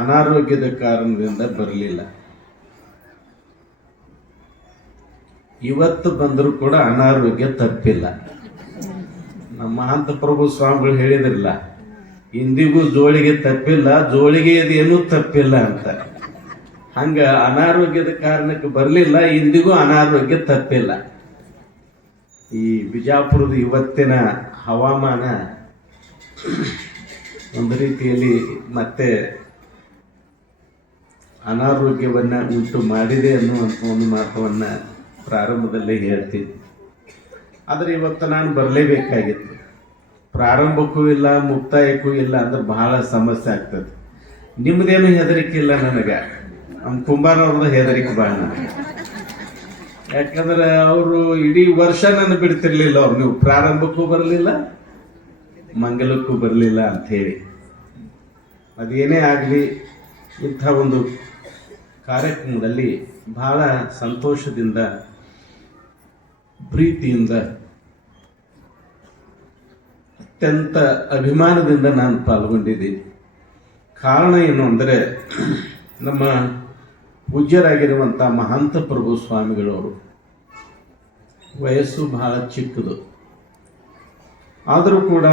ಅನಾರೋಗ್ಯದ ಕಾರಣದಿಂದ ಬರಲಿಲ್ಲ. ಇವತ್ತು ಬಂದರೂ ಕೂಡ ಅನಾರೋಗ್ಯ ತಪ್ಪಿಲ್ಲ. ನಮ್ಮ ಮಹಾಂತ ಪ್ರಭು ಸ್ವಾಮಿಗಳು ಹೇಳಿದ್ರಲ್ಲ, ಇಂದಿಗೂ ಜೋಳಿಗೆ ತಪ್ಪಿಲ್ಲ, ಜೋಳಿಗೆ ಏನೂ ತಪ್ಪಿಲ್ಲ ಅಂತ. ಹಂಗ ಅನಾರೋಗ್ಯದ ಕಾರಣಕ್ಕೆ ಬರಲಿಲ್ಲ, ಇಂದಿಗೂ ಅನಾರೋಗ್ಯ ತಪ್ಪಿಲ್ಲ. ಈ ಬಿಜಾಪುರದ ಇವತ್ತಿನ ಹವಾಮಾನ ಒಂದು ರೀತಿಯಲ್ಲಿ ಮತ್ತೆ ಅನಾರೋಗ್ಯವನ್ನ ಉಂಟು ಮಾಡಿದೆ ಅನ್ನುವಂಥ ಒಂದು ಮಾತವನ್ನು ಪ್ರಾರಂಭದಲ್ಲಿ ಹೇಳ್ತೀನಿ. ಆದರೆ ಇವತ್ತು ನಾನು ಬರಲೇಬೇಕಾಗಿತ್ತು. ಪ್ರಾರಂಭಕ್ಕೂ ಇಲ್ಲ, ಮುಕ್ತಾಯಕ್ಕೂ ಇಲ್ಲ ಅಂದ್ರೆ ಬಹಳ ಸಮಸ್ಯೆ ಆಗ್ತದೆ. ನಿಮ್ಮದೇನು ಹೆದರಿಕೆ ಇಲ್ಲ ನನಗೆ? ನಮ್ಮ ಕುಂಬಾರವ್ರದ್ದು ಹೆದರಿಕೆ ಬಹಳ ನನಗೆ. ಯಾಕಂದ್ರೆ ಅವರು ಇಡೀ ವರ್ಷ ನನ್ನ ಬಿಡ್ತಿರ್ಲಿಲ್ಲ ಅವ್ರು. ನೀವು ಪ್ರಾರಂಭಕ್ಕೂ ಬರಲಿಲ್ಲ, ಮಂಗಲಕ್ಕೂ ಬರಲಿಲ್ಲ ಅಂತ ಹೇಳಿ. ಅದೇನೇ ಆಗಲಿ ಇಂಥ ಒಂದು ಕಾರ್ಯಕ್ರಮದಲ್ಲಿ ಬಹಳ ಸಂತೋಷದಿಂದ, ಪ್ರೀತಿಯಿಂದ, ಅತ್ಯಂತ ಅಭಿಮಾನದಿಂದ ನಾನು ಪಾಲ್ಗೊಂಡಿದ್ದೀನಿ ಕಾರಣ ಏನು ಅಂದರೆ, ನಮ್ಮ ಪೂಜ್ಯರಾಗಿರುವಂಥ ಮಹಾಂತ ಪ್ರಭು ಸ್ವಾಮಿಗಳವರು ವಯಸ್ಸು ಬಹಳ ಚಿಕ್ಕದು. ಆದರೂ ಕೂಡ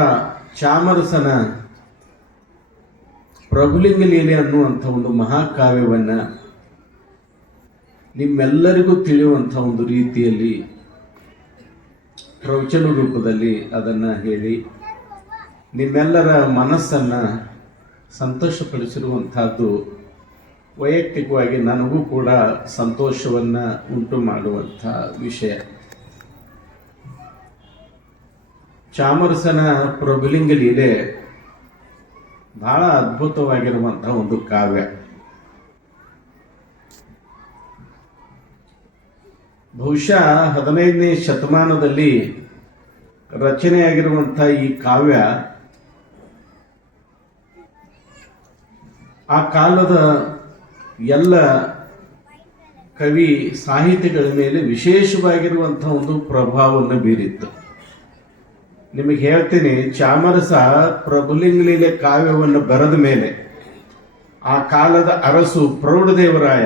ಚಾಮರಸನ ಪ್ರಭುಲಿಂಗ ಲೀಲೆ ಅನ್ನುವಂಥ ಒಂದು ಮಹಾಕಾವ್ಯವನ್ನು ನಿಮ್ಮೆಲ್ಲರಿಗೂ ತಿಳಿಯುವಂಥ ಒಂದು ರೀತಿಯಲ್ಲಿ ಪ್ರವಚನ ರೂಪದಲ್ಲಿ ಅದನ್ನು ಹೇಳಿ ನಿಮ್ಮೆಲ್ಲರ ಮನಸ್ಸನ್ನು ಸಂತೋಷಪಡಿಸಿರುವಂಥದ್ದು ವೈಯಕ್ತಿಕವಾಗಿ ನನಗೂ ಕೂಡ ಸಂತೋಷವನ್ನು ಉಂಟು ಮಾಡುವಂಥ ವಿಷಯ. ಚಾಮರಸನ ಪ್ರಭುಲಿಂಗ ಲೀಲೆ ಬಹಳ ಅದ್ಭುತವಾಗಿರುವಂತಹ ಒಂದು ಕಾವ್ಯ. ಬಹುಶಃ ಹದಿನೈದನೇ ಶತಮಾನದಲ್ಲಿ ರಚನೆಯಾಗಿರುವಂಥ ಈ ಕಾವ್ಯ ಆ ಕಾಲದ ಎಲ್ಲ ಕವಿ ಸಾಹಿತಿಗಳ ಮೇಲೆ ವಿಶೇಷವಾಗಿರುವಂಥ ಒಂದು ಪ್ರಭಾವವನ್ನು ಬೀರಿತ್ತು. ನಿಮಗೆ ಹೇಳ್ತೀನಿ, ಚಾಮರಸ ಪ್ರಭುಲಿಂಗಲೀಲೆ ಕಾವ್ಯವನ್ನು ಬರೆದ ಮೇಲೆ ಆ ಕಾಲದ ಅರಸು ಪ್ರೌಢದೇವರಾಯ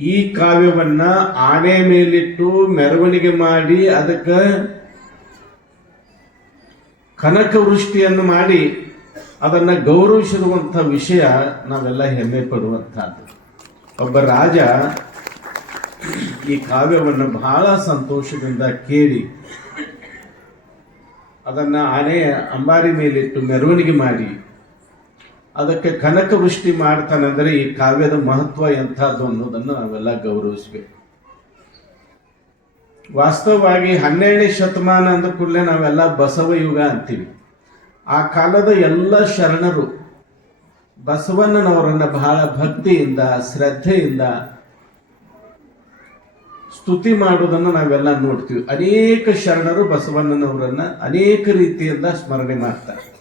ಈ ಕಾವ್ಯವನ್ನ ಆನೆ ಮೇಲಿಟ್ಟು ಮೆರವಣಿಗೆ ಮಾಡಿ ಅದಕ್ಕೆ ಕನಕ ವೃಷ್ಟಿಯನ್ನು ಮಾಡಿ ಅದನ್ನ ಗೌರವಿಸಿರುವಂಥ ವಿಷಯ ನಾವೆಲ್ಲ ಹೆಮ್ಮೆ ಪಡುವಂಥದ್ದು. ಒಬ್ಬ ರಾಜ ಈ ಕಾವ್ಯವನ್ನು ಬಹಳ ಸಂತೋಷದಿಂದ ಕೇಳಿ ಅದನ್ನ ಆನೆ ಅಂಬಾರಿ ಮೇಲಿಟ್ಟು ಮೆರವಣಿಗೆ ಮಾಡಿ ಅದಕ್ಕೆ ಕನಕ ವೃಷ್ಟಿ ಮಾಡ್ತಾನಂದ್ರೆ ಈ ಕಾವ್ಯದ ಮಹತ್ವ ಎಂಥದ್ದು ಅನ್ನೋದನ್ನು ನಾವೆಲ್ಲ ಗೌರವಿಸ್ಬೇಕು. ವಾಸ್ತವವಾಗಿ ಹನ್ನೆರಡನೇ ಶತಮಾನ ಅಂದ ಕೂಡಲೇ ನಾವೆಲ್ಲ ಬಸವ ಯುಗ ಅಂತೀವಿ. ಆ ಕಾಲದ ಎಲ್ಲ ಶರಣರು ಬಸವಣ್ಣನವರನ್ನ ಬಹಳ ಭಕ್ತಿಯಿಂದ, ಶ್ರದ್ಧೆಯಿಂದ ಸ್ತುತಿ ಮಾಡುವುದನ್ನು ನಾವೆಲ್ಲ ನೋಡ್ತೀವಿ. ಅನೇಕ ಶರಣರು ಬಸವಣ್ಣನವರನ್ನ ಅನೇಕ ರೀತಿಯಿಂದ ಸ್ಮರಣೆ ಮಾಡ್ತಾರೆ.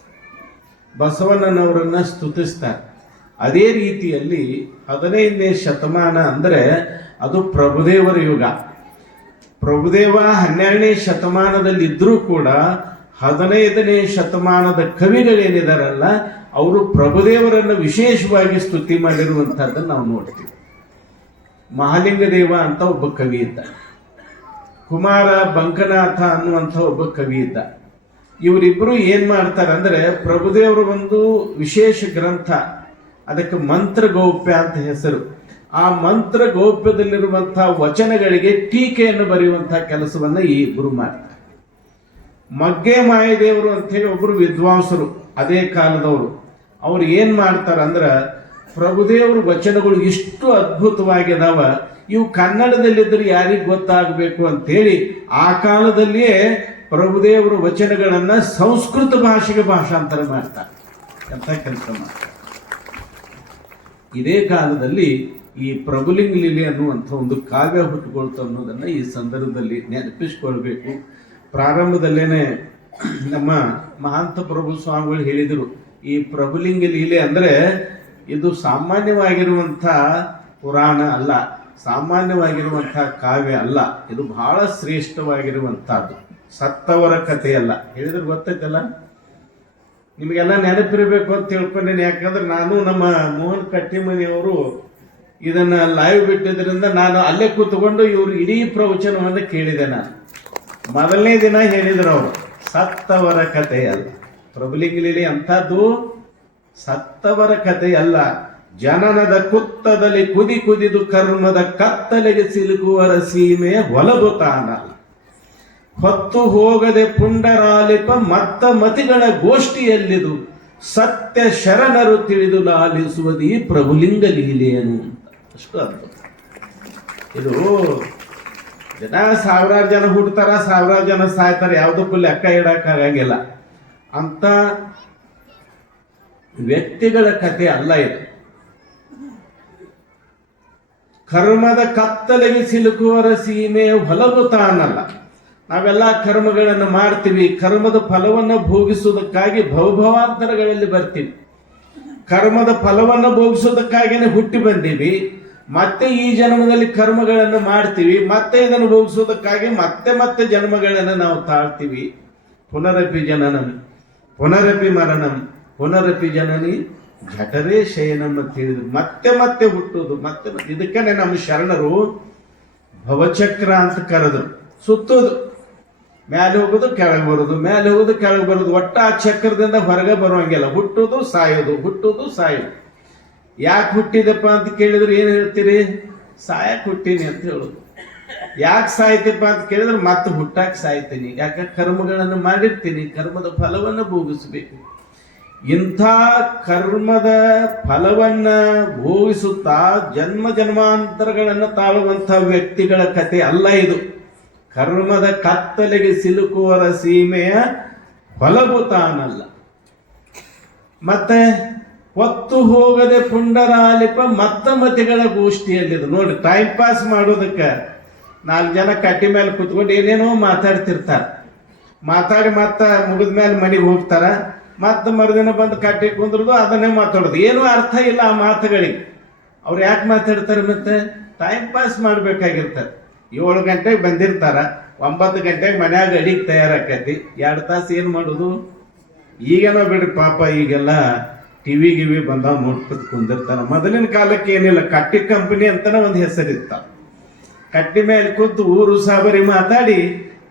ಬಸವಣ್ಣನವರನ್ನ ಸ್ತುತಿಸ್ತಾರೆ. ಅದೇ ರೀತಿಯಲ್ಲಿ ಹದಿನೈದನೇ ಶತಮಾನ ಅಂದರೆ ಅದು ಪ್ರಭುದೇವರ ಯುಗ. ಪ್ರಭುದೇವ ಹನ್ನೆರಡನೇ ಶತಮಾನದಲ್ಲಿದ್ದರೂ ಕೂಡ ಹದಿನೈದನೇ ಶತಮಾನದ ಕವಿಗಳೇನಿದಾರಲ್ಲ, ಅವರು ಪ್ರಭುದೇವರನ್ನು ವಿಶೇಷವಾಗಿ ಸ್ತುತಿ ಮಾಡಿರುವಂಥದ್ದನ್ನು ನಾವು ನೋಡ್ತೀವಿ. ಮಹಾಲಿಂಗದೇವ ಅಂತ ಒಬ್ಬ ಕವಿ ಇದ್ದ. ಕುಮಾರ ಬಂಕನಾಥ ಅನ್ನುವಂಥ ಒಬ್ಬ ಕವಿ ಇದ್ದ. ಇವರಿಬ್ಬರು ಏನು ಮಾಡ್ತಾರೆ ಅಂದ್ರೆ ಪ್ರಭುದೇವರು ಒಂದು ವಿಶೇಷ ಗ್ರಂಥ, ಅದಕ್ಕೆ ಮಂತ್ರ ಗೌಪ್ಯ ಅಂತ ಹೆಸರು. ಆ ಮಂತ್ರ ಗೌಪ್ಯದಲ್ಲಿರುವಂತಹ ವಚನಗಳಿಗೆ ಟೀಕೆಯನ್ನು ಬರೆಯುವಂತಹ ಕೆಲಸವನ್ನು ಈ ಇಬ್ಬರು ಮಾಡ್ತಾರೆ. ಮಗ್ಗೆ ಮಾಯದೇವರು ಅಂತ ಹೇಳಿ ಒಬ್ಬರು ವಿದ್ವಾಂಸರು, ಅದೇ ಕಾಲದವರು. ಅವ್ರು ಏನು ಮಾಡ್ತಾರೆ ಅಂದ್ರೆ ಪ್ರಭುದೇವ್ರ ವಚನಗಳು ಇಷ್ಟು ಅದ್ಭುತವಾಗಿದಾವ, ಇವು ಕನ್ನಡದಲ್ಲಿದ್ದರೆ ಯಾರಿಗೆ ಗೊತ್ತಾಗಬೇಕು ಅಂತೇಳಿ ಆ ಕಾಲದಲ್ಲಿಯೇ ಪ್ರಭುದೇವರ ವಚನಗಳನ್ನು ಸಂಸ್ಕೃತ ಭಾಷೆಗೆ ಭಾಷಾಂತರ ಮಾಡ್ತಾರೆ. ಅಂತ ಕೆಲಸ ಮಾಡ್ತಾರೆ. ಇದೇ ಕಾಲದಲ್ಲಿ ಈ ಪ್ರಭುಲಿಂಗ ಲೀಲೆ ಅನ್ನುವಂಥ ಒಂದು ಕಾವ್ಯ ಹುಟ್ಟುಕೊಳ್ತು ಅನ್ನೋದನ್ನು ಈ ಸಂದರ್ಭದಲ್ಲಿ ನೆನಪಿಸ್ಕೊಳ್ಬೇಕು. ಪ್ರಾರಂಭದಲ್ಲೇನೆ ನಮ್ಮ ಮಹಾಂತ ಪ್ರಭು ಸ್ವಾಮಿಗಳು ಹೇಳಿದರು, ಈ ಪ್ರಭುಲಿಂಗ ಲೀಲೆ ಅಂದ್ರೆ ಇದು ಸಾಮಾನ್ಯವಾಗಿರುವಂಥ ಪುರಾಣ ಅಲ್ಲ, ಸಾಮಾನ್ಯವಾಗಿರುವಂಥ ಕಾವ್ಯ ಅಲ್ಲ, ಇದು ಬಹಳ ಶ್ರೇಷ್ಠವಾಗಿರುವಂತಹದ್ದು ಸತ್ತವರ ಕಥೆಯಲ್ಲ. ಹೇಳಿದ್ರೆ ಗೊತ್ತೈತಲ್ಲ ನಿಮಗೆಲ್ಲ ನೆನಪಿರಬೇಕು ಅಂತ ತಿಳ್ಕೊಂಡೇನೆ. ಯಾಕಂದ್ರೆ ನಾನು ನಮ್ಮ ಮೋಹನ್ ಕಟ್ಟಿಮನಿಯವರು ಇದನ್ನ ಲೈವ್ ಬಿಟ್ಟಿದ್ರಿಂದ ನಾನು ಅಲ್ಲೇ ಕೂತ್ಕೊಂಡು ಇವರು ಇಡೀ ಪ್ರವಚನವನ್ನು ಕೇಳಿದೆ ನಾನು. ಮೊದಲನೇ ದಿನ ಹೇಳಿದ್ರು ಅವರು, ಸತ್ತವರ ಕಥೆ ಅಲ್ಲ ಪ್ರಭುಲಿಂಗಲಿ ಅಂಥದ್ದು ಸತ್ತವರ ಕಥೆ ಅಲ್ಲ ಜನನದ ಕುತ್ತದಲ್ಲಿ ಕುದಿ ಕುದಿದು ಕರ್ಮದ ಕತ್ತಲೆಗೆ ಸಿಲುಕುವರ ಸೀಮೆಯ ಒಲಬು ತಾನಲ್ಲ. ಹೊತ್ತು ಹೋಗದೆ ಪುಂಡರಾಲಿಪ ಮತ್ತ ಮತಿಗಳ ಗೋಷ್ಠಿಯಲ್ಲಿದು ಸತ್ಯ ಶರಣರು ತಿಳಿದು ಲಾಲಿಸುವುದೀ ಪ್ರಭುಲಿಂಗ ಲೀಲೆಯನು. ಅಷ್ಟು ಅದ್ಭುತ. ಇದು ಜನ ಸಾವಿರಾರು ಜನ ಹುಡ್ತಾರ ಸಾವಿರಾರು ಜನ ಸಾಯ್ತಾರೆ, ಯಾವುದಕ್ಕೂ ಲೆಕ್ಕ ಇಡಕ್ ಆಗಂಗಿಲ್ಲ. ಅಂತ ವ್ಯಕ್ತಿಗಳ ಕಥೆ ಅಲ್ಲ ಇದು. ಕರ್ಮದ ಕತ್ತಲೆಗೆ ಸಿಲುಕುವರ ಸೀಮೆ ಹೊಲವು ತಾನಲ್ಲ. ನಾವೆಲ್ಲ ಕರ್ಮಗಳನ್ನು ಮಾಡ್ತೀವಿ. ಕರ್ಮದ ಫಲವನ್ನು ಭೋಗಿಸುವುದಕ್ಕಾಗಿ ಭವಭವಾಂತರಗಳಲ್ಲಿ ಬರ್ತೀವಿ. ಕರ್ಮದ ಫಲವನ್ನು ಭೋಗಿಸೋದಕ್ಕಾಗಿನೇ ಹುಟ್ಟಿ ಬಂದೀವಿ. ಮತ್ತೆ ಈ ಜನ್ಮದಲ್ಲಿ ಕರ್ಮಗಳನ್ನು ಮಾಡ್ತೀವಿ. ಮತ್ತೆ ಇದನ್ನು ಭೋಗಿಸೋದಕ್ಕಾಗಿ ಮತ್ತೆ ಮತ್ತೆ ಜನ್ಮಗಳನ್ನು ನಾವು ತಾಳ್ತೀವಿ. ಪುನರಪಿ ಜನನಂ, ಪುನರಪಿ ಮರಣಂ, ಪುನರಪಿ ಜನನಿ ಜಠರೇ ಶಯನಂ ಅಂತ ಮತ್ತೆ ಮತ್ತೆ ಹುಟ್ಟುವುದು, ಮತ್ತೆ ಇದಕ್ಕೆ ನಮ್ಮ ಶರಣರು ಭವಚಕ್ರ ಅಂತ ಕರೆದ್ರು. ಸುತ್ತೋದು ಮೇಲೆ ಹೋಗೋದು ಕೆಳಗೆ ಬರೋದು ಮೇಲೆ ಹೋಗೋದು ಕೆಳಗೆ ಬರೋದು. ಒಟ್ಟ ಆ ಚಕ್ರದಿಂದ ಹೊರಗೆ ಬರೋಂಗಿಲ್ಲ ಹುಟ್ಟೋದು, ಸಾಯೋದು ಹುಟ್ಟೋದು, ಸಾಯೋದು. ಯಾಕೆ ಹುಟ್ಟಿದಪ್ಪ ಅಂತ ಕೇಳಿದ್ರೆ ಏನು ಹೇಳ್ತೀರಿ? ಸಾಯಕ್ ಹುಟ್ಟೀನಿ ಅಂತ ಹೇಳೋದು. ಯಾಕೆ ಸಾಯ್ತಿಪ್ಪ ಅಂತ ಕೇಳಿದ್ರೆ ಮತ್ತೆ ಹುಟ್ಟಾಕ್ ಸಾಯ್ತೀನಿ. ಯಾಕೆ? ಕರ್ಮಗಳನ್ನು ಮಾಡಿರ್ತೀನಿ. ಕರ್ಮದ ಫಲವನ್ನು ಭೋಗಿಸಬೇಕು. ಇಂಥ ಕರ್ಮದ ಫಲವನ್ನ ಭೋಗಿಸುತ್ತಾ ಜನ್ಮ ಜನ್ಮಾಂತರಗಳನ್ನು ತಾಳುವಂಥ ವ್ಯಕ್ತಿಗಳ ಕತೆ ಅಲ್ಲ ಇದು. ಕರ್ಮದ ಕತ್ತಲೆಗೆ ಸಿಲುಕುವರ ಸೀಮೆಯ ಹೊಲಬು ತಾನಲ್ಲ. ಮತ್ತೆ ಒತ್ತು ಹೋಗದೆ ಪುಂಡರಾಲಿಪ ಮತ್ತ ಮತಿಗಳ ಗೋಷ್ಠಿಯಲ್ಲಿದ್ದು ನೋಡಿ ಟೈಮ್ ಪಾಸ್ ಮಾಡೋದಕ್ಕೆ ನಾಲ್ಕು ಜನ ಕಟ್ಟಿ ಮೇಲೆ ಕುತ್ಕೊಂಡು ಏನೇನೋ ಮಾತಾಡ್ತಿರ್ತಾರೆ. ಮಾತಾಡಿ ಮತ್ತ ಮುಗಿದ ಮೇಲೆ ಮನೆಗೆ ಹೋಗ್ತಾರ. ಮತ್ತೆ ಮರುದಿನ ಬಂದು ಕಟ್ಟಿ ಕುಂದ್ರದು, ಅದನ್ನೇ ಮಾತಾಡೋದು. ಏನೂ ಅರ್ಥ ಇಲ್ಲ ಆ ಮಾತುಗಳಿಗೆ. ಅವ್ರು ಯಾಕೆ ಮಾತಾಡ್ತಾರೆ ಮತ್ತೆ? ಟೈಮ್ ಪಾಸ್ ಮಾಡ್ಬೇಕಾಗಿರ್ತಾರೆ ಏಳು ಗಂಟೆಗೆ ಬಂದಿರ್ತಾರ, ಒಂಬತ್ತು ಗಂಟೆಗೆ ಮನ್ಯಾಗ ಅಡಿಗೆ ತಯಾರಾಕತಿ. ಎರಡು ತಾಸು ಏನು ಮಾಡೋದು? ಈಗೇನೋ ಬಿಡ್ರಿ ಪಾಪ, ಈಗೆಲ್ಲ ಟಿವಿ ಗಿವಿ ಬಂದಾವ ನೋಡ್ಕೊತ ಕುಂದಿರ್ತಾರ. ಮೊದಲಿನ ಕಾಲಕ್ಕೆ ಏನಿಲ್ಲ, ಕಟ್ಟಿ ಕಂಪನಿ ಅಂತಾನೆ ಒಂದು ಹೆಸರಿತ್ತ ಕಟ್ಟಿ ಮೇಲೆ ಕೂತು ಊರು ಸಾಬರಿ ಮಾತಾಡಿ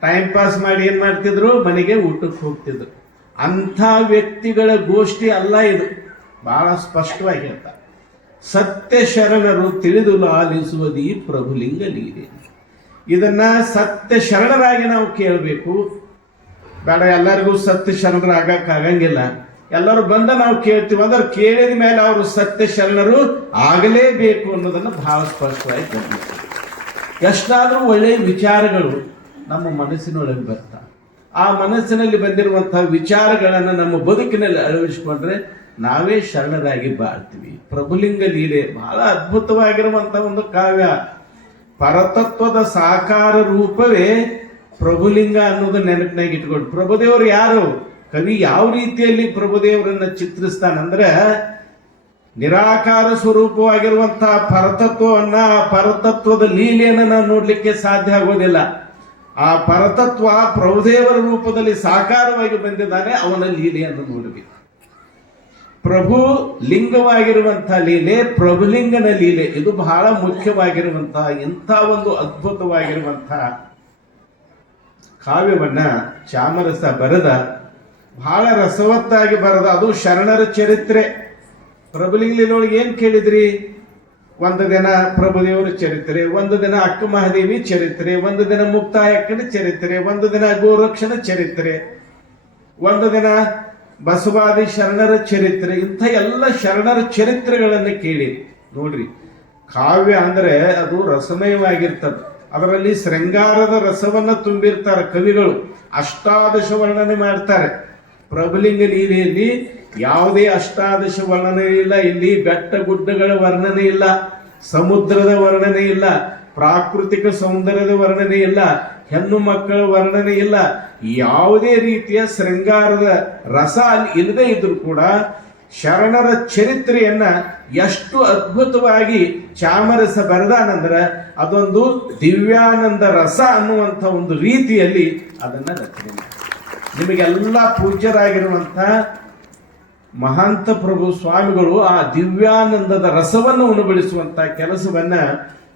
ಟೈಮ್ ಪಾಸ್ ಮಾಡಿ ಏನು ಮಾಡ್ತಿದ್ರು? ಮನೆಗೆ ಊಟಕ್ಕೆ ಹೋಗ್ತಿದ್ರು. ಅಂಥ ವ್ಯಕ್ತಿಗಳ ಗೋಷ್ಠಿ ಅಲ್ಲ ಇದು. ಬಹಳ ಸ್ಪಷ್ಟವಾಗಿ ಹೇಳ್ತಾರೆ. ಸತ್ಯ ಶರಣರು ತಿಳಿದು ಲಾಲಿಸುವುದೀ ಪ್ರಭುಲಿಂಗ ಲೀಲೆ. ಇದನ್ನ ಸತ್ಯ ಶರಣರಾಗಿ ನಾವು ಕೇಳಬೇಕು. ಬೇಡ, ಎಲ್ಲರಿಗೂ ಸತ್ಯ ಶರಣರಾಗಕ್ಕಾಗಂಗಿಲ್ಲ ಎಲ್ಲರೂ ಬಂದ ನಾವು ಕೇಳ್ತೀವಿ. ಅಂದ್ರೆ ಕೇಳಿದ ಮೇಲೆ ಅವರು ಸತ್ಯ ಶರಣರು ಆಗಲೇಬೇಕು ಅನ್ನೋದನ್ನು ಭಾವ ಸ್ಪಷ್ಟವಾಗಿ ಗಮನಿಸ್ತೀವಿ. ಎಷ್ಟಾದರೂ ಒಳ್ಳೆಯ ವಿಚಾರಗಳು ನಮ್ಮ ಮನಸ್ಸಿನೊಳಗೆ ಬರ್ತಾ. ಆ ಮನಸ್ಸಿನಲ್ಲಿ ಬಂದಿರುವಂತಹ ವಿಚಾರಗಳನ್ನು ನಮ್ಮ ಬದುಕಿನಲ್ಲಿ ಅಳವಡಿಸಿಕೊಂಡ್ರೆ ನಾವೇ ಶರಣರಾಗಿ ಬಾಳ್ತೀವಿ. ಪ್ರಭುಲಿಂಗ ಲೀಲೆ ಬಹಳ ಅದ್ಭುತವಾಗಿರುವಂತ ಒಂದು ಕಾವ್ಯ. ಪರತತ್ವದ ಸಾಕಾರ ರೂಪವೇ ಪ್ರಭುಲಿಂಗ ಅನ್ನೋದು ನೆನಪಿನಾಗ ಇಟ್ಕೊಂಡು, ಪ್ರಭುದೇವರು ಯಾರು? ಕವಿ ಯಾವ ರೀತಿಯಲ್ಲಿ ಪ್ರಭುದೇವರನ್ನ ಚಿತ್ರಿಸ್ತಾನಂದ್ರೆ, ನಿರಾಕಾರ ಸ್ವರೂಪವಾಗಿರುವಂತಹ ಪರತತ್ವವನ್ನ, ಪರತತ್ವದ ಲೀಲೆಯನ್ನು ನಾವು ನೋಡ್ಲಿಕ್ಕೆ ಸಾಧ್ಯ ಆಗೋದಿಲ್ಲ. ಆ ಪರತತ್ವ ಪ್ರಭುದೇವರ ರೂಪದಲ್ಲಿ ಸಾಕಾರವಾಗಿ ಬಂದಿದ್ದಾನೆ ಅವನ ಲೀಲೆಯನ್ನು ನೋಡಬೇಕು. ಪ್ರಭು ಲಿಂಗವಾಗಿರುವಂತಹ ಲೀಲೆ ಪ್ರಭುಲಿಂಗನ ಲೀಲೆ, ಇದು ಬಹಳ ಮುಖ್ಯವಾಗಿರುವಂತಹ, ಇಂಥ ಒಂದು ಅದ್ಭುತವಾಗಿರುವಂತಹ ಕಾವ್ಯವನ್ನ ಚಾಮರಸ ಬರೆದ, ಬಹಳ ರಸವತ್ತಾಗಿ ಬರೆದ, ಅದು ಶರಣರ ಚರಿತ್ರೆ. ಪ್ರಭುಲಿಂಗನೊಳಗೆ ಏನ್ ಕೇಳಿದ್ರಿ? ಒಂದು ದಿನ ಪ್ರಭುದೇವರ ಚರಿತ್ರೆ, ಒಂದು ದಿನ ಅಕ್ಕ ಮಹಾದೇವಿ ಚರಿತ್ರೆ, ಒಂದು ದಿನ ಮುಕ್ತಾಯಕ್ಕನ ಚರಿತ್ರೆ, ಒಂದು ದಿನ ಗೋರಕ್ಷನ ಚರಿತ್ರೆ, ಒಂದು ದಿನ ಬಸವಾದಿ ಶರಣರ ಚರಿತ್ರೆ, ಇಂಥ ಎಲ್ಲ ಶರಣರ ಚರಿತ್ರೆಗಳನ್ನು ಕೇಳಿ. ನೋಡ್ರಿ, ಕಾವ್ಯ ಅಂದ್ರೆ ಅದು ರಸಮಯವಾಗಿರ್ತದೆ. ಅದರಲ್ಲಿ ಶೃಂಗಾರದ ರಸವನ್ನ ತುಂಬಿರ್ತಾರೆ ಕವಿಗಳು. ಅಷ್ಟಾದಶ ವರ್ಣನೆ ಮಾಡ್ತಾರೆ. ಪ್ರಬಲಿಂಗ ಲೀಲೆಯಲ್ಲಿ ಯಾವುದೇ ಅಷ್ಟಾದಶ ವರ್ಣನೆ ಇಲ್ಲ. ಇಲ್ಲಿ ಬೆಟ್ಟ ಗುಡ್ಡಗಳ ವರ್ಣನೆ ಇಲ್ಲ. ಸಮುದ್ರದ ವರ್ಣನೆ ಇಲ್ಲ. ಪ್ರಾಕೃತಿಕ ಸೌಂದರ್ಯದ ವರ್ಣನೆ ಇಲ್ಲ, ಹೆಣ್ಣು ಮಕ್ಕಳ ವರ್ಣನೆ ಇಲ್ಲ, ಯಾವುದೇ ರೀತಿಯ ಶೃಂಗಾರದ ರಸ ಅಲ್ಲಿ ಇಲ್ಲದೆ ಇದ್ರೂ ಕೂಡ ಶರಣರ ಚರಿತ್ರೆಯನ್ನ ಎಷ್ಟು ಅದ್ಭುತವಾಗಿ ಚಾಮರಸ ಬರೆದಾನಂದ್ರೆ ಅದೊಂದು ದಿವ್ಯಾನಂದ ರಸ ಅನ್ನುವಂಥ ಒಂದು ರೀತಿಯಲ್ಲಿ ಅದನ್ನ ರಚನೆ ನಿಮಗೆಲ್ಲ ಪೂಜ್ಯರಾಗಿರುವಂಥ ಮಹಾಂತ ಪ್ರಭು ಸ್ವಾಮಿಗಳು ಆ ದಿವ್ಯಾನಂದದ ರಸವನ್ನು ಉಣಬಡಿಸುವಂಥ ಕೆಲಸವನ್ನ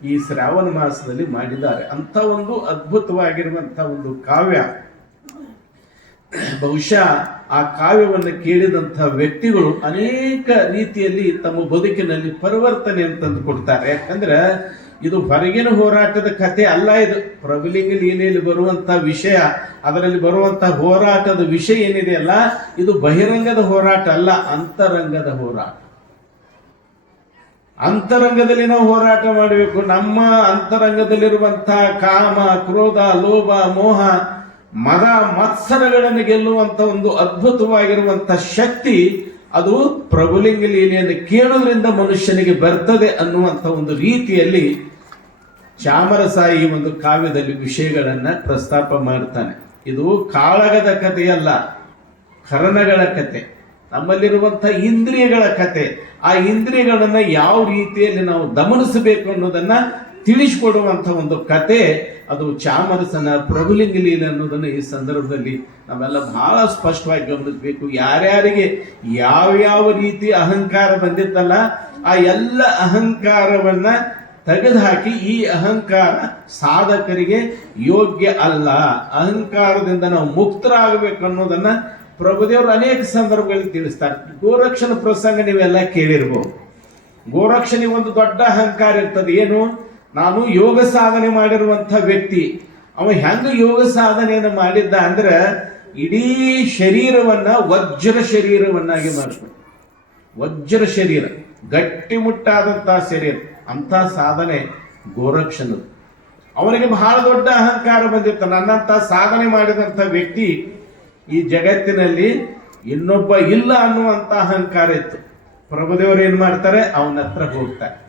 ಈ ಶ್ರಾವಣ ಮಾಸದಲ್ಲಿ ಮಾಡಿದ್ದಾರೆ. ಅಂತ ಒಂದು ಅದ್ಭುತವಾಗಿರುವಂಥ ಒಂದು ಕಾವ್ಯ. ಬಹುಶಃ ಆ ಕಾವ್ಯವನ್ನು ಕೇಳಿದಂಥ ವ್ಯಕ್ತಿಗಳು ಅನೇಕ ರೀತಿಯಲ್ಲಿ ತಮ್ಮ ಬದುಕಿನಲ್ಲಿ ಪರಿವರ್ತನೆ ಅಂತಂದು ಕೊಡ್ತಾರೆ. ಯಾಕಂದ್ರೆ ಇದು ಹೊರಗಿನ ಹೋರಾಟದ ಕಥೆ ಅಲ್ಲ ಇದು. ಪ್ರಬಲಿಂಗ್ ಲೀಲೆಯಲ್ಲಿ ಬರುವಂತ ವಿಷಯ, ಅದರಲ್ಲಿ ಬರುವಂತ ಹೋರಾಟದ ವಿಷಯ ಏನಿದೆ ಅಲ್ಲ, ಇದು ಬಹಿರಂಗದ ಹೋರಾಟ ಅಲ್ಲ, ಅಂತರಂಗದ ಹೋರಾಟ. ಅಂತರಂಗದಲ್ಲಿ ನಾವು ಹೋರಾಟ ಮಾಡಬೇಕು. ನಮ್ಮ ಅಂತರಂಗದಲ್ಲಿರುವಂತಹ ಕಾಮ, ಕ್ರೋಧ, ಲೋಭ, ಮೋಹ ಮದ ಮತ್ಸರಗಳನ್ನು ಗೆಲ್ಲುವಂತ ಒಂದು ಅದ್ಭುತವಾಗಿರುವಂತ ಶಕ್ತಿ ಅದು ಪ್ರಭುಲಿಂಗ ಲೀಲೆಯನ್ನು ಕೇಳೋದ್ರಿಂದ ಮನುಷ್ಯನಿಗೆ ಬರ್ತದೆ ಅನ್ನುವಂಥ ಒಂದು ರೀತಿಯಲ್ಲಿ ಚಾಮರಸಾಯಿ ಒಂದು ಕಾವ್ಯದಲ್ಲಿ ವಿಷಯಗಳನ್ನ ಪ್ರಸ್ತಾಪ ಮಾಡ್ತಾನೆ. ಇದು ಕಾಳಗದ ಕಥೆಯಲ್ಲ, ಕರಣಗಳ ಕತೆ ನಮ್ಮಲ್ಲಿರುವಂಥ ಇಂದ್ರಿಯಗಳ ಕತೆ ಆ ಇಂದ್ರಿಯಗಳನ್ನ ಯಾವ ರೀತಿಯಲ್ಲಿ ನಾವು ದಮನಿಸಬೇಕು ಅನ್ನೋದನ್ನ ತಿಳಿಸಿಕೊಡುವಂಥ ಒಂದು ಕತೆ, ಅದು ಚಾಮರಸನ ಪ್ರಭುಲಿಂಗ ಲೀಲೆ ಅನ್ನೋದನ್ನು ಈ ಸಂದರ್ಭದಲ್ಲಿ ನಾವೆಲ್ಲ ಬಹಳ ಸ್ಪಷ್ಟವಾಗಿ ಗಮನಿಸಬೇಕು. ಯಾರ್ಯಾರಿಗೆ ಯಾವ್ಯಾವ ರೀತಿ ಅಹಂಕಾರ ಬಂದಿತ್ತಲ್ಲ, ಆ ಎಲ್ಲ ಅಹಂಕಾರವನ್ನ ತೆಗೆದುಹಾಕಿ ಈ ಅಹಂಕಾರ ಸಾಧಕರಿಗೆ ಯೋಗ್ಯ ಅಲ್ಲ. ಅಹಂಕಾರದಿಂದ ನಾವು ಮುಕ್ತರಾಗಬೇಕು ಅನ್ನೋದನ್ನ ಪ್ರಭುದೇವರು ಅನೇಕ ಸಂದರ್ಭಗಳಲ್ಲಿ ತಿಳಿಸ್ತಾರೆ ಗೋರಕ್ಷಣ ಪ್ರಸಂಗ ನೀವೆಲ್ಲ ಕೇಳಿರ್ಬೋದು. ಗೋರಕ್ಷಣೆ ಒಂದು ದೊಡ್ಡ ಅಹಂಕಾರ ಇರ್ತದೆ, ಏನು? ನಾನು ಯೋಗ ಸಾಧನೆ ಮಾಡಿರುವಂಥ ವ್ಯಕ್ತಿ, ಅವ ಹೆಂಗ ಯೋಗ ಸಾಧನೆಯನ್ನು ಮಾಡಿದ್ದ ಅಂದ್ರೆ ಇಡೀ ಶರೀರವನ್ನ ವಜ್ರ ಶರೀರವನ್ನಾಗಿ ಮಾಡಿಸ್ಬೇಕು ವಜ್ರ ಶರೀರ ಗಟ್ಟಿಮುಟ್ಟಾದಂತಹ ಶರೀರ ಅಂತ ಸಾಧನೆ ಗೋರಕ್ಷನದು. ಅವನಿಗೆ ಬಹಳ ದೊಡ್ಡ ಅಹಂಕಾರ ಬಂದಿತ್ತು ನನ್ನಂತ ಸಾಧನೆ ಮಾಡಿದಂಥ ವ್ಯಕ್ತಿ ಈ ಜಗತ್ತಿನಲ್ಲಿ ಇನ್ನೊಬ್ಬ ಇಲ್ಲ ಅನ್ನುವಂತ ಅಹಂಕಾರ ಇತ್ತು. ಪ್ರಭುದೇವರು ಏನು ಮಾಡ್ತಾರೆ? ಅವನ ಹತ್ರ ಹೋಗ್ತಾರೆ.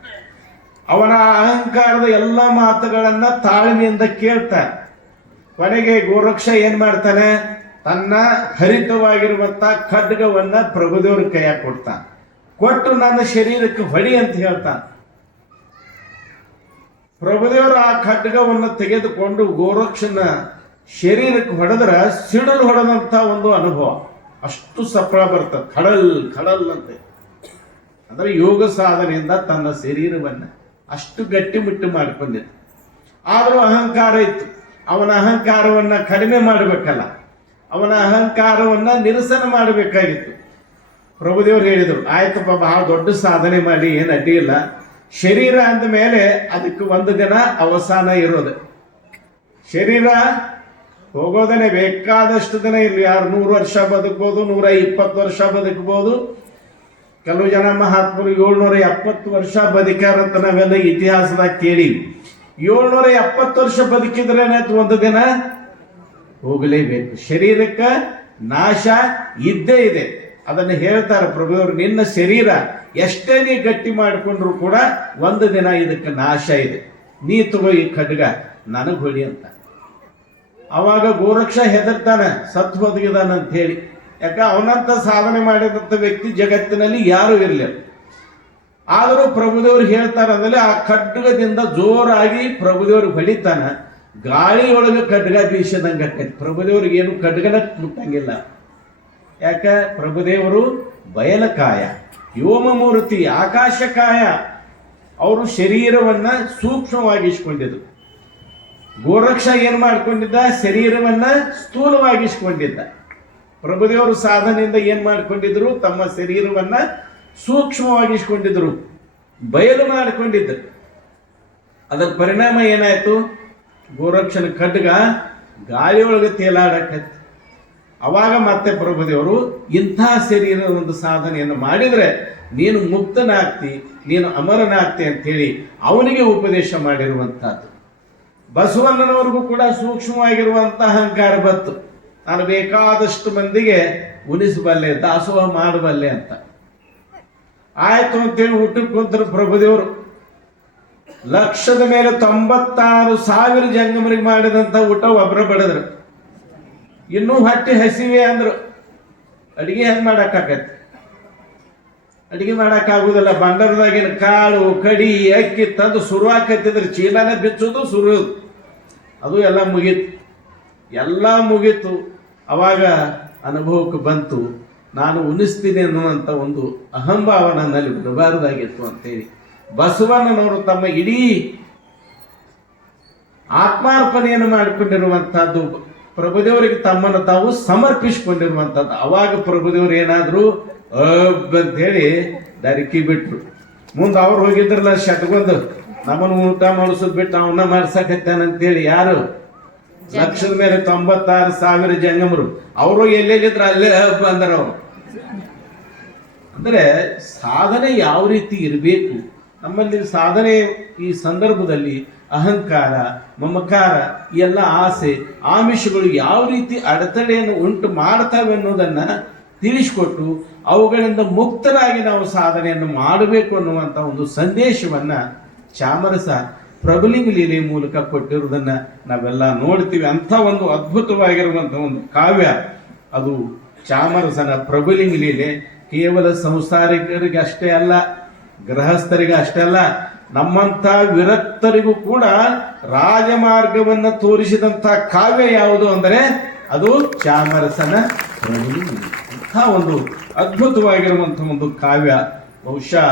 ಅವನ ಅಹಂಕಾರದ ಎಲ್ಲ ಮಾತುಗಳನ್ನ ತಾಳ್ಮೆಯಿಂದ ಕೇಳ್ತಾರೆ ಕೊನೆಗೆ ಗೋರಕ್ಷ ಏನ್ ಮಾಡ್ತಾನೆ? ತನ್ನ ಹರಿತವಾಗಿರುವಂತ ಖಡ್ಗವನ್ನ ಪ್ರಭುದೇವ್ರ ಕೈಯಾಗ ಕೊಡ್ತಾನೆ. ಕೊಟ್ಟು ನನ್ನ ಶರೀರಕ್ಕೆ ಹೊಡಿ ಅಂತ ಹೇಳ್ತಾನೆ. ಪ್ರಭುದೇವರು ಆ ಖಡ್ಗವನ್ನು ತೆಗೆದುಕೊಂಡು ಗೋರಕ್ಷನ ಶರೀರಕ್ಕೆ ಹೊಡೆದ್ರೆ ಸಿಡಲು ಹೊಡೆದಂಥ ಒಂದು ಅನುಭವ. ಅಷ್ಟು ಸಫಲ ಬರ್ತದೆ. ಖಡಲ್ ಖಡಲ್ ಅಂತೆ. ಅಂದ್ರೆ ಯೋಗ ಸಾಧನೆಯಿಂದ ತನ್ನ ಶರೀರವನ್ನು ಅಷ್ಟು ಗಟ್ಟಿಮುಟ್ಟು ಮಾಡಿಕೊಂಡಿದ್ದ. ಆದರೂ ಅಹಂಕಾರ ಇತ್ತು. ಅವನ ಅಹಂಕಾರವನ್ನು ಕಡಿಮೆ ಮಾಡಬೇಕಲ್ಲ. ಅವನ ಅಹಂಕಾರವನ್ನು ನಿರಸನ ಮಾಡಬೇಕಾಗಿತ್ತು. ಪ್ರಭುದೇವರು ಹೇಳಿದರು ಆಯ್ತಪ್ಪ ಬಹಳ ದೊಡ್ಡ ಸಾಧನೆ ಮಾಡಿ, ಏನು ಅಡ್ಡಿ ಇಲ್ಲ. ಶರೀರ ಅಂದ ಮೇಲೆ ಅದಕ್ಕೆ ಒಂದು ದಿನ ಅವಸಾನ ಇರೋದು. ಶರೀರ ಹೋಗೋದನೆ ಬೇಕಾದಷ್ಟು ದಿನ ಇರಲಿ. ಯಾರು ನೂರು ವರ್ಷ ಬದುಕ್ಬೋದು, ನೂರ ಇಪ್ಪತ್ತು ವರ್ಷ ಬದುಕ್ಬೋದು. ಕೆಲವು ಜನ ಮಹಾತ್ಮರು ಏಳ್ನೂರ ಎಪ್ಪತ್ತು ವರ್ಷ ಬದುಕ್ಯಾರಂತ ನಾವೆಲ್ಲ ಇತಿಹಾಸದಾಗ ಕೇಳಿ ಏಳ್ನೂರ ಎಪ್ಪತ್ತು ವರ್ಷ ಬದುಕಿದ್ರೆ ಒಂದು ದಿನ ಹೋಗಲೇಬೇಕು. ಶರೀರಕ್ಕೆ ನಾಶ ಇದ್ದೇ ಇದೆ. ಅದನ್ನು ಹೇಳ್ತಾರೆ ಪ್ರಭುವರು ನಿನ್ನ ಶರೀರ ಎಷ್ಟೇ ನೀ ಗಟ್ಟಿ ಮಾಡಿಕೊಂಡ್ರು ಕೂಡ ಒಂದು ದಿನ ಇದಕ್ಕೆ ನಾಶ ಇದೆ. ನೀ ತಗೋ ಈ ಖಡ್ಗ, ನನಗೆ ಹೊಡಿ ಅಂತ. ಅವಾಗ ಗೋರಕ್ಷ ಹೆದರ್ತಾನೆ, ಸತ್ತು ಬದುಕಿದಾನೆ ಅಂತ ಹೇಳಿ ಯಾಕ? ಅವನಂತ ಸಾಧನೆ ಮಾಡಿದಂಥ ವ್ಯಕ್ತಿ ಜಗತ್ತಿನಲ್ಲಿ ಯಾರು ಇರಲಿಲ್ಲ. ಆದರೂ ಪ್ರಭುದೇವರು ಹೇಳ್ತಾರೆ ಅಂದ್ರೆ ಆ ಖಡ್ಗದಿಂದ ಜೋರಾಗಿ ಪ್ರಭುದೇವರು ಹೊಡಿತಾನ ಗಾಳಿಯೊಳಗೆ ಖಡ್ಗ ಬೀಸದಂಗ ಪ್ರಭುದೇವ್ರಿಗೆ ಏನು ಖಡ್ಗನ ಮುಟ್ಟಂಗಿಲ್ಲ. ಯಾಕ? ಪ್ರಭುದೇವರು ಬಯಲಕಾಯ, ವ್ಯೋಮಮೂರ್ತಿ, ಆಕಾಶಕಾಯ, ಅವರು ಶರೀರವನ್ನ ಸೂಕ್ಷ್ಮವಾಗಿಸ್ಕೊಂಡಿದ್ರು. ಗೋರಕ್ಷ ಏನು ಮಾಡಿಕೊಂಡಿದ್ದ? ಶರೀರವನ್ನ ಸ್ಥೂಲವಾಗಿಸ್ಕೊಂಡಿದ್ದ. ಪ್ರಭುದೇವರು ಸಾಧನೆಯಿಂದ ಏನು ಮಾಡ್ಕೊಂಡಿದ್ರು? ತಮ್ಮ ಶರೀರವನ್ನ ಸೂಕ್ಷ್ಮವಾಗಿಸ್ಕೊಂಡಿದ್ರು. ಬಯಲು ಮಾಡಿಕೊಂಡಿದ್ದರು ಅದರ ಪರಿಣಾಮ ಏನಾಯ್ತು? ಗೋರಕ್ಷನ ಖಡ್ಗ ಗಾಳಿಯೊಳಗೆ ತೇಲಾಡಕತ್ತಿ. ಅವಾಗ ಮತ್ತೆ ಪ್ರಭುದೇವರು ಇಂಥ ಶರೀರದ ಒಂದು ಸಾಧನೆಯನ್ನು ಮಾಡಿದ್ರೆ ನೀನು ಮುಕ್ತನಾಗ್ತಿ, ನೀನು ಅಮರನಾಗ್ತಿ ಅಂತೇಳಿ ಅವನಿಗೆ ಉಪದೇಶ ಮಾಡಿರುವಂತಹದ್ದು ಬಸವಣ್ಣನವರಿಗೂ ಕೂಡ ಸೂಕ್ಷ್ಮವಾಗಿರುವಂತಹ ಅಹಂಕಾರ ಬಂತು. ನಾನು ಬೇಕಾದಷ್ಟು ಮಂದಿಗೆ ಉಣಿಸಬಲ್ಲೆ, ದಾಸೋಹ ಮಾಡಬಲ್ಲೆ ಅಂತ. ಆಯ್ತು ಅಂತೇಳಿ ಊಟಕ್ಕೆ ಕುಂತರು ಪ್ರಭುದೇವರು. ಲಕ್ಷದ ಮೇಲೆ ತೊಂಬತ್ತಾರು ಸಾವಿರ ಜಂಗಮರಿಗೆ ಮಾಡಿದಂತ ಊಟ ಒಬ್ಬರ ಬಡದ್ರು. ಇನ್ನೂ ಹಟ್ಟಿ ಹಸಿವೆ ಅಂದ್ರು. ಅಡಿಗೆ ಹೆಂಗ್ ಮಾಡಕ್ಕಾಕತಿ ಅಡಿಗೆ ಮಾಡಕ್ ಆಗುದಿಲ್ಲ ಬಂಡರದಾಗಿನ ಕಾಳು, ಕಡಿ, ಅಕ್ಕಿ ತಂದು ಸುರುವಾಕತ್ತಿದ್ರೆ ಚೀಲನೇ ಬಿಚ್ಚೋದು ಸುರಿಯೋದು ಅದು ಎಲ್ಲ ಮುಗೀತು. ಎಲ್ಲ ಮುಗೀತು. ಅವಾಗ ಅನುಭವಕ್ಕೆ ಬಂತು. ನಾನು ಉಣಿಸ್ತೀನಿ ಅನ್ನುವಂಥ ಒಂದು ಅಹಂಭಾವ ನನ್ನಲ್ಲಿ ಬರಬಾರದಾಗಿತ್ತು ಅಂತೇಳಿ ಬಸವಣ್ಣನವರು ತಮ್ಮ ಇಡೀ ಆತ್ಮಾರ್ಪಣೆಯನ್ನು ಮಾಡಿಕೊಂಡಿರುವಂತಹದ್ದು ಪ್ರಭುದೇವರಿಗೆ ತಮ್ಮನ್ನು ತಾವು ಸಮರ್ಪಿಸಿಕೊಂಡಿರುವಂತಹದ್ದು. ಅವಾಗ ಪ್ರಭುದೇವರು ಏನಾದ್ರು, ಅಬ್ ಅಂತ ಹೇಳಿ ದರಿಕಿ ಬಿಟ್ರು. ಮುಂದೆ ಅವ್ರು ಹೋಗಿದ್ರಲ್ಲ ಶಟ್ಗೊಂದು ನಮ್ಮನ್ನು ಊಟ ಮಾಡಿಸೋದ್ ಬಿಟ್ಟು ಅವನ್ನ ಮಾಡ್ಸಕತ್ತಾನಂತೇಳಿ ಯಾರು? ಲಕ್ಷದ ಮೇಲೆ ತೊಂಬತ್ತಾರು ಸಾವಿರ ಜಂಗಮರು. ಅವರು ಎಲ್ಲೆಲ್ಲಿದ್ರ ಅಲ್ಲೇ ಬಂದರು ಅಂದ್ರ ಅಂದರೆ ಅಂದ್ರೆ ಸಾಧನೆ ಯಾವ ರೀತಿ ಇರಬೇಕು? ನಮ್ಮಲ್ಲಿ ಸಾಧನೆ ಈ ಸಂದರ್ಭದಲ್ಲಿ ಅಹಂಕಾರ ಮಮಕಾರ ಈ ಎಲ್ಲ ಆಸೆ ಆಮಿಷಗಳು ಯಾವ ರೀತಿ ಅಡೆತಡೆಯನ್ನು ಉಂಟು ಮಾಡ್ತವೆ ಅನ್ನೋದನ್ನು ತಿಳಿಸಿಕೊಟ್ಟು ಅವುಗಳಿಂದ ಮುಕ್ತರಾಗಿ ನಾವು ಸಾಧನೆಯನ್ನು ಮಾಡಬೇಕು ಅನ್ನುವಂಥ ಒಂದು ಸಂದೇಶವನ್ನ ಚಾಮರಸ ಪ್ರಬಲಿಂಗ್ ಲೀಲೆ ಮೂಲಕ ಕೊಟ್ಟಿರುವುದನ್ನ ನಾವೆಲ್ಲ ನೋಡ್ತೀವಿ. ಅಂಥ ಒಂದು ಅದ್ಭುತವಾಗಿರುವಂಥ ಒಂದು ಕಾವ್ಯ. ಅದು ಚಾಮರಸನ ಪ್ರಬಲಿಂಗ್ ಲೀಲೆ. ಕೇವಲ ಸಂಸಾರಿಕರಿಗೆ ಅಷ್ಟೇ ಅಲ್ಲ, ಗೃಹಸ್ಥರಿಗೆ ಅಷ್ಟೇ ಅಲ್ಲ ನಮ್ಮಂತ ವಿರಕ್ತರಿಗೂ ಕೂಡ ರಾಜಮಾರ್ಗವನ್ನು ತೋರಿಸಿದಂಥ ಕಾವ್ಯ ಯಾವುದು ಅಂದರೆ ಅದು ಚಾಮರಸನ ಪ್ರಬಲಿಂಗ್ ಲೀಲೆ. ಅಂಥ ಒಂದು ಅದ್ಭುತವಾಗಿರುವಂಥ ಒಂದು ಕಾವ್ಯ. ಬಹುಶಃ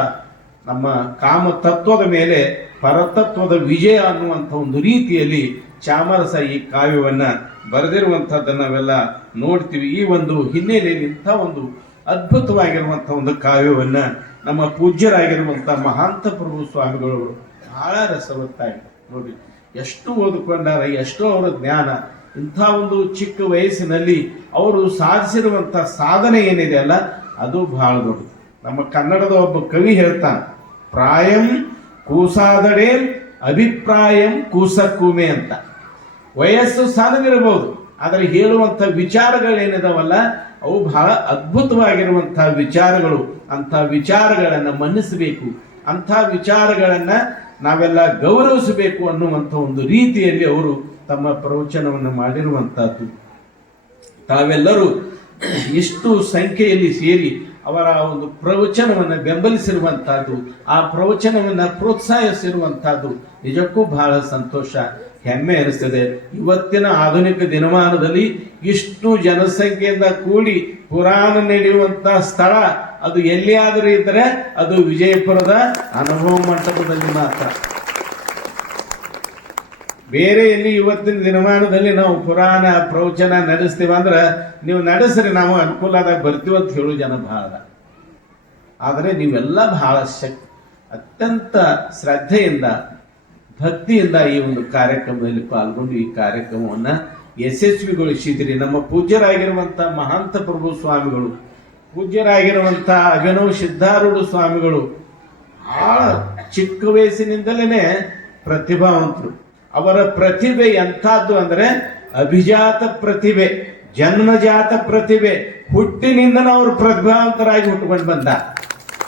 ನಮ್ಮ ಕಾಮ ತತ್ವದ ಮೇಲೆ ಪರತತ್ವದ ವಿಜಯ ಅನ್ನುವಂಥ ಒಂದು ರೀತಿಯಲ್ಲಿ ಚಾಮರಸ ಈ ಕಾವ್ಯವನ್ನ ಬರೆದಿರುವಂಥದ್ದನ್ನ ನಾವೆಲ್ಲ ನೋಡ್ತೀವಿ. ಈ ಒಂದು ಹಿನ್ನೆಲೆಯಲ್ಲಿ ಇಂಥ ಒಂದು ಅದ್ಭುತವಾಗಿರುವಂಥ ಒಂದು ಕಾವ್ಯವನ್ನ ನಮ್ಮ ಪೂಜ್ಯರಾಗಿರುವಂಥ ಮಹಾಂತ ಪ್ರಭು ಸ್ವಾಮಿಗಳು ಬಹಳ ರಸವತ್ತಾಗಿ ನೋಡಿ. ಎಷ್ಟು ಓದಿಕೊಂಡಾರ, ಎಷ್ಟೋ ಅವರ ಜ್ಞಾನ, ಇಂಥ ಒಂದು ಚಿಕ್ಕ ವಯಸ್ಸಿನಲ್ಲಿ ಅವರು ಸಾಧಿಸಿರುವಂಥ ಸಾಧನೆ ಏನಿದೆ ಅಲ್ಲ, ಅದು ಬಹಳ ದೊಡ್ಡದು. ನಮ್ಮ ಕನ್ನಡದ ಒಬ್ಬ ಕವಿ ಹೇಳ್ತಾನೆ ಪ್ರಾಯಂ ಕೂಸಾದಡೆ ಅಭಿಪ್ರಾಯಂ ಕೂಸಕ್ಕೂಮೆ ಅಂತ. ವಯಸ್ಸು ಸಣ್ಣದಿರಬಹುದು ಆದರೆ ಹೇಳುವಂಥ ವಿಚಾರಗಳೇನಿದಾವಲ್ಲ, ಅವು ಬಹಳ ಅದ್ಭುತವಾಗಿರುವಂಥ ವಿಚಾರಗಳು. ಅಂಥ ವಿಚಾರಗಳನ್ನು ಮನ್ನಿಸಬೇಕು. ಅಂಥ ವಿಚಾರಗಳನ್ನು ನಾವೆಲ್ಲ ಗೌರವಿಸಬೇಕು ಅನ್ನುವಂಥ ಒಂದು ರೀತಿಯಲ್ಲಿ ಅವರು ತಮ್ಮ ಪ್ರವಚನವನ್ನು ಮಾಡಿರುವಂಥದ್ದು. ತಾವೆಲ್ಲರೂ ಇಷ್ಟು ಸಂಖ್ಯೆಯಲ್ಲಿ ಸೇರಿ ಅವರ ಒಂದು ಪ್ರವಚನವನ್ನು ಬೆಂಬಲಿಸಿರುವಂಥದ್ದು ಆ ಪ್ರವಚನವನ್ನು ಪ್ರೋತ್ಸಾಹಿಸಿರುವಂತಹದ್ದು ನಿಜಕ್ಕೂ ಬಹಳ ಸಂತೋಷ, ಹೆಮ್ಮೆ ಅನಿಸ್ತದೆ ಇವತ್ತಿನ ಆಧುನಿಕ ದಿನಮಾನದಲ್ಲಿ ಇಷ್ಟು ಜನಸಂಖ್ಯೆಯಿಂದ ಕೂಡಿ ಪುರಾಣ ನಡೆಯುವಂತಹ ಸ್ಥಳ, ಅದು ಎಲ್ಲಿಯಾದರೂ ಇದ್ದರೆ ಅದು ವಿಜಯಪುರದ ಅನುಭವ ಮಂಟಪದಲ್ಲಿ ಮಾತ್ರ. ಬೇರೆ ಎಲ್ಲಿ ಇವತ್ತಿನ ದಿನಮಾನದಲ್ಲಿ ನಾವು ಪುರಾಣ ಪ್ರವಚನ ನಡೆಸ್ತೀವ ಅಂದ್ರೆ ನೀವು ನಡೆಸ್ರಿ, ನಾವು ಅನುಕೂಲದಾಗ ಬರ್ತೀವಿ ಅಂತ ಹೇಳು ಜನ ಬಹಳ ಆದರೆ ನೀವೆಲ್ಲ ಬಹಳ ಶಕ್ತಿ ಅತ್ಯಂತ ಶ್ರದ್ಧೆಯಿಂದ, ಭಕ್ತಿಯಿಂದ ಈ ಒಂದು ಕಾರ್ಯಕ್ರಮದಲ್ಲಿ ಪಾಲ್ಗೊಂಡು ಈ ಕಾರ್ಯಕ್ರಮವನ್ನ ಯಶಸ್ವಿಗೊಳಿಸಿದ್ರಿ. ನಮ್ಮ ಪೂಜ್ಯರಾಗಿರುವಂಥ ಮಹಾಂತ ಪ್ರಭು ಸ್ವಾಮಿಗಳು, ಪೂಜ್ಯರಾಗಿರುವಂಥ ಅಭಿನವ್ ಸಿದ್ಧಾರೂಢ ಸ್ವಾಮಿಗಳು ಬಹಳ ಚಿಕ್ಕ ವಯಸ್ಸಿನಿಂದಲೇ ಪ್ರತಿಭಾವಂತರು. ಅವರ ಪ್ರತಿಭೆ ಎಂಥದ್ದು ಅಂದ್ರೆ ಅಭಿಜಾತ ಪ್ರತಿಭೆ, ಜನ್ಮಜಾತ ಪ್ರತಿಭೆ ಹುಟ್ಟಿನಿಂದ ಅವರು ಪ್ರತಿಭಾವಂತರಾಗಿ ಹುಟ್ಟುಕೊಂಡು ಬಂದ.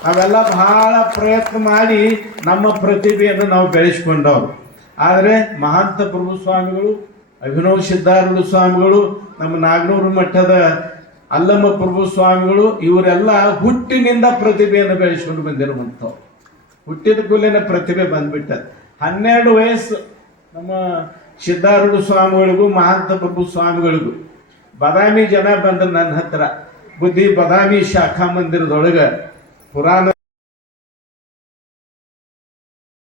ನಾವೆಲ್ಲ ಬಹಳ ಪ್ರಯತ್ನ ಮಾಡಿ ನಮ್ಮ ಪ್ರತಿಭೆಯನ್ನು ನಾವು ಬೆಳೆಸ್ಕೊಂಡವ್ರು. ಆದರೆ ಮಹಾಂತ ಪ್ರಭು ಸ್ವಾಮಿಗಳು ಅಭಿನವ್ ಸಿದ್ಧಾರೂಢ ಸ್ವಾಮಿಗಳು, ನಮ್ಮ ನಾಗನೂರು ಮಠದ ಅಲ್ಲಮ್ಮ ಪ್ರಭು ಸ್ವಾಮಿಗಳು ಇವರೆಲ್ಲ ಹುಟ್ಟಿನಿಂದ ಪ್ರತಿಭೆಯನ್ನು ಬೆಳೆಸ್ಕೊಂಡು ಬಂದಿರುವಂಥವ್ರು. ಹುಟ್ಟಿದ ಕುಲಿನ ಪ್ರತಿಭೆ ಬಂದ್ಬಿಟ್ಟ ಹನ್ನೆರಡು ವಯಸ್ಸು ನಮ್ಮ ಸಿದ್ಧಾರೂಢ ಸ್ವಾಮಿಗಳಿಗೂ ಮಹಾಂತ ಪ್ರಭು ಸ್ವಾಮಿಗಳಿಗೂ ಬದಾಮಿ ಜನ ಬಂದ್ರು ನನ್ನ ಹತ್ರ. ಬುದ್ಧಿ ಬದಾಮಿ ಶಾಖಾ ಮಂದಿರದೊಳಗೆ ಪುರಾಣ